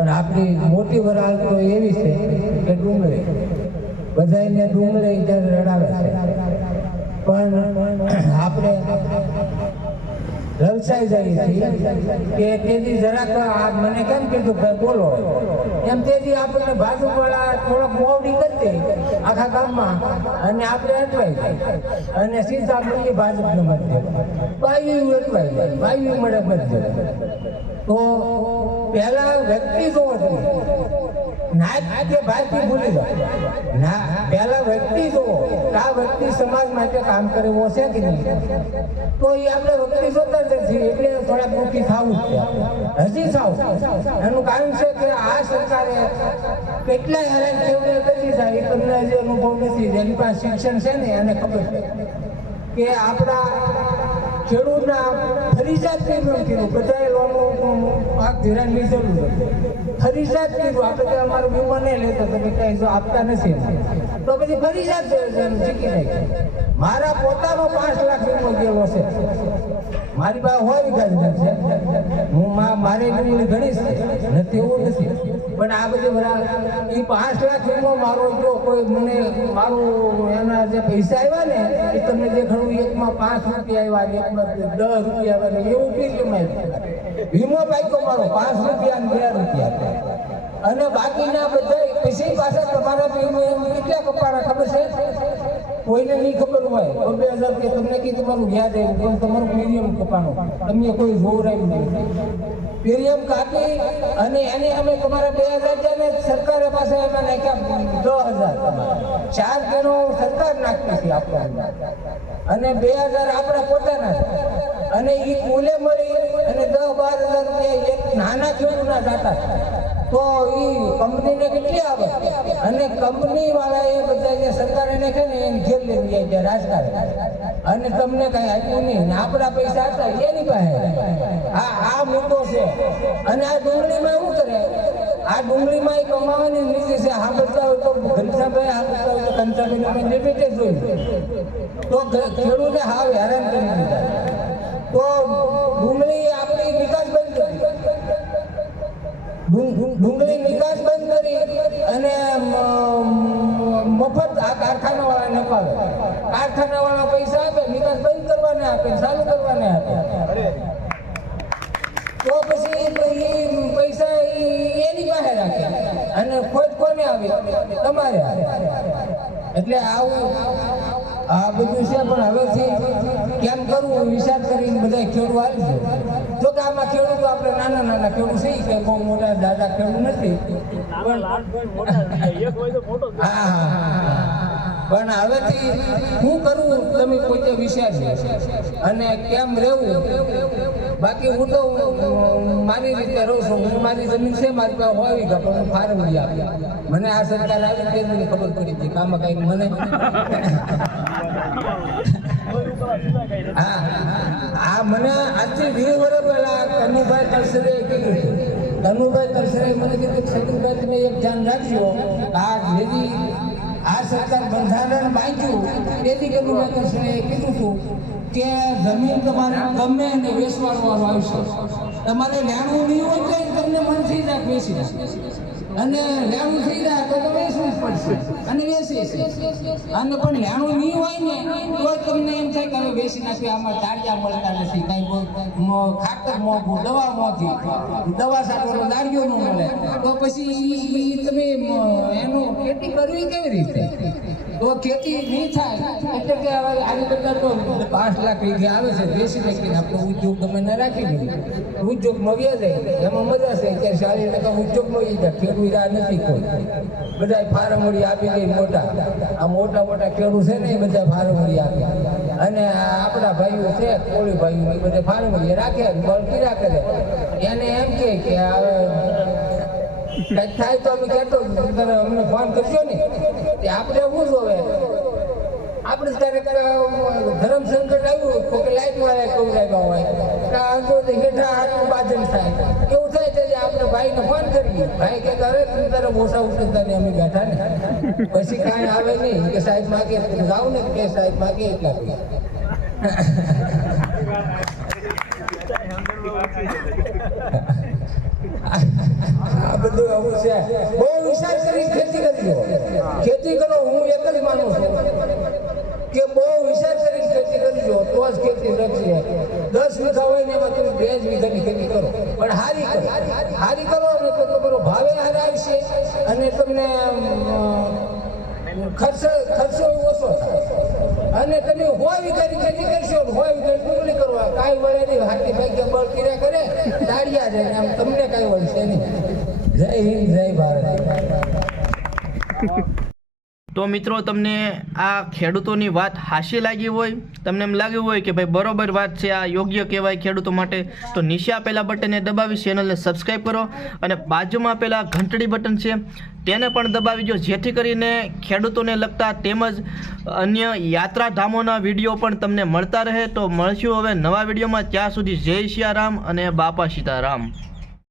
પણ આપણી મોટી વરાળ તો એવી છે કે ડુંગળી બધાને ડુંગળી જ્યારે રડાવે છે પણ આપણે લલચાઈ જઈએ છીએ કે તેથી જરાક આ મને કેમ કીધું ભાઈ બોલો એમ તેથી આપણને બાજુવાળા થોડોક મોવડી કરી દે આખા ગામમાં અને આપણે અટવાઈ જાય અને સીધા મળીએ ભાજપને મત બાયું અટવાઈ જાય બાયું મળે મત તો પહેલા વ્યક્તિ જોવો જોઈએ ના કે ભાઈથી ભૂલી જાઓ ના પહેલા વ્યક્તિ જોવો આ વ્યક્તિ સમાજ માટે કામ કરે એવો છે કે નહીં તો એ આપણે વ્યક્તિ જોતા જ નથી એટલે થોડાક દુઃખી થવું જ હજી થાવ એનું કારણ છે કે આ સરકારે કેટલાય હેરાન ખેડૂતો કરી જાય એ તમને હજી અનુભવ નથી જેની પાસે શિક્ષણ છે ને એને ખબર છે કે આપણા ખેડૂતના ફરજિયાત પ્રીમિયમ કીધું બધાએ લોન પાક ધિરાણ લીધેલું ફરજિયાત કીધું આપણે કે અમારું વીમો નહીં લેતો તમે કઈ જો આપતા નથી તો પછી ફરજિયાત શીખી જાય મારા પોતાનો 5 લાખ વીમો ગયેલો છે મારી પાસે હોય વિકાસ છે હું મારી ડુંગળી ગણીશ નથી એવું નથી પણ આ બધી બરાબર એ 5 લાખ વીમો મારો જો કોઈ મને મારું એના જે પૈસા આવ્યા ને એ તમને જે ઘણું એકમાં 5 રૂપિયા આવ્યા એકમાં 10 રૂપિયા આવ્યા એવું પ્રીમિયમ આવ્યું વીમો પાક્યો મારો 5 રૂપિયા અને 2 રૂપિયા અને બાકીના બધા પૈસા પાછા તમારા પ્રીમિયમ કેટલા કપાણા ખબર છે કોઈને નહીં ખબર હોય 2000 રૂપિયા તમને કીધું તમારું યાદ આવ્યું પણ તમારું પ્રીમિયમ કપાણું તમને કોઈ જોવરાયું નહીં પ્રીમિયમ કાપી અને એને અમે તમારા 2000 ને સરકારે પાસે એમાં નાખ્યા 10000 4 કિલો સરકાર નાખતી હતી આપણને અને 2000 આપણા પોતાના અને એ કુલે મળી અને 10-12 હજાર રૂપિયા એક નાના ખેડૂતના જાતા તો એ કંપનીને કેટલી આવે અને કંપની વાળા એ બધા જે સરકારે નાખે ને એને ઘેર લઈ જાય રાજકારણ અને તમને કઈ આપ્યું નહીં આપણા પૈસા હતા એની પાસે આ મુદ્દો છે અને આ ડુંગળીમાં શું કરે આ ડુંગળીમાં એ કમાવાની નીતિ છે સાંભળતા હોય તો ઘનશ્યામભાઈ સાંભળતા હોય તો ઘનશ્યામભાઈ લિમિટેડ જોયું તો ખેડૂતે હાવ હેરાન કરી દીધા તો ડુંગળી આપણી નિકાસ બંધ કરી ડુંગળી નિકાસ બંધ કરી અને મફત આ કારખાના વાળાને અપાવે કારખાના વાળા પૈસા આપે નિકાસ બંધ કરવાને આપે ચાલુ કરવાને આપે તો પછી એ પૈસા એની પાસે રાખે અને ખોટ કોને આવે તમારે એટલે આવું આ બધું છે પણ હવેથી કેમ કરવું વિચાર કરીને બધા ખેડૂત આવી જો કે આમાં ખેડૂતો આપણે નાના ખેડૂત છે કે બહુ મોટા દાદા ખેડૂત નથી પણ હવેથી શું કરવું તમે પોતે વિચારજો અને કેમ રહેવું બાકી હું તો મારી રીતે રહું છું હું મારી જમીન છે મારી પાસે હોવી ગયા પણ હું ફાર્મ લઈ આપ્યા મને આ સરકાર આવી તે મને ખબર પડી હતી કામમાં કઈ મને હા મને આજથી 20 વર્ષ પહેલા કનુભાઈ તલસરે કીધું કનુભાઈ તલસરે મને કીધું સદુભાઈ તમે એક ધ્યાન રાખજો આ જેવી આ સરકાર બંધારણ બાંધ્યું તેથી કનુભાઈ તલસરે કીધું હતું કે જમીન તમારે ગમે અને વેચવાનું આવશે તમારે લેણું નહીં હોય તો તમને મન થઈ જાય વેચી અને લેણું થઈ જાય તો વેચવું પડશે અને વેચી અને પણ લેણું નહીં હોય ને તો તમને એમ થાય કે હવે વેચી નાખ્યું આમાં દાળિયા મળતા નથી કઈ ખાતર મોંઘું દવા મોંઘી દવા સાથે દાળિયો ન મળે તો પછી તમે એનું ખેતી કરવી કેવી રીતે તો ખેતી નહીં થાય એટલે કે હવે આની કરતા તો 5 લાખ વીઘે આવે છે વેચી નાખીને આપણે ઉદ્યોગ તમે ન રાખી દઈએ ઉદ્યોગ મળ્યા જાય એમાં મજા છે ત્યારે 40% ઉદ્યોગ મળી જાય ખેડૂત આ નથી કોઈ બધા ફાર્મ મળી આપી દે મોટા આ મોટા ખેડૂત છે ને એ બધા ફાર્મ મળી આપે અને આપણા ભાઈઓ છે કોળી ભાઈઓ એ બધા ફાર્મ મળી રાખે બળકી રાખે એને એમ કે હવે કઈ થાય તો અમે કહેતો અમને ફોન કરજો ને આપણે શું જોવે આપણે ત્યારે ધર્મ સંકટ આવ્યું તો કે લાઈટ વાળા કહું આવ્યા હોય હેઠા હાથનું બાજન થાય એવું થાય છે આપણે ભાઈને ફોન કરીએ ભાઈ કે અરે તમે તારે મોટા ઉતરતા ને અમે બેઠા ને પછી કાંઈ આવે નહીં કે સાહેબ માગે જાવ ને કે સાહેબ માગે એટલા આ બધું બધું આવું છે. બહુ વિચાર કરી ખેતી કરજો. ખેતી કરો, હું એક જ માનું છું કે બહુ વિચાર કરી ખેતી કરજો તો જ ખેતી રચશે. 10 વીઘા હોય ને એમાં તમે 2 વીઘાની ખેતી કરો, પણ હારી કરો ને તો તમારો ભાવે હારા આવશે અને તમને ખર્ચો ઓછો થાય. અને તમે 100 વીઘાની ખેતી કરશો, 100 વીઘાની ડુંગળી કરવા, કાંઈ વળે નહીં. હાથી ભાઈ બળ કર્યા કરે, દાડિયા જાય, આમ તમને કાંઈ વળશે નહીં. જય હિન્દ, જય ભારત. તો મિત્રો, તમને આ ખેડૂતોની વાત હાશી લાગી હોય, તમને એમ લાગ્યું હોય કે ભાઈ બરોબર વાત છે, આ યોગ્ય કહેવાય ખેડૂતો માટે, તો નીચે આપેલા બટનને દબાવી ચેનલને સબસ્ક્રાઈબ કરો અને બાજુમાં આપેલા ઘંટડી બટન છે તેને પણ દબાવી દો, જેથી કરીને ખેડૂતોને લગતા તેમજ અન્ય યાત્રાધામોના વિડીયો પણ તમને મળતા રહે. તો મળશું હવે નવા વિડીયોમાં. ત્યાં સુધી જય સિયારામ અને બાપા સીતારામ.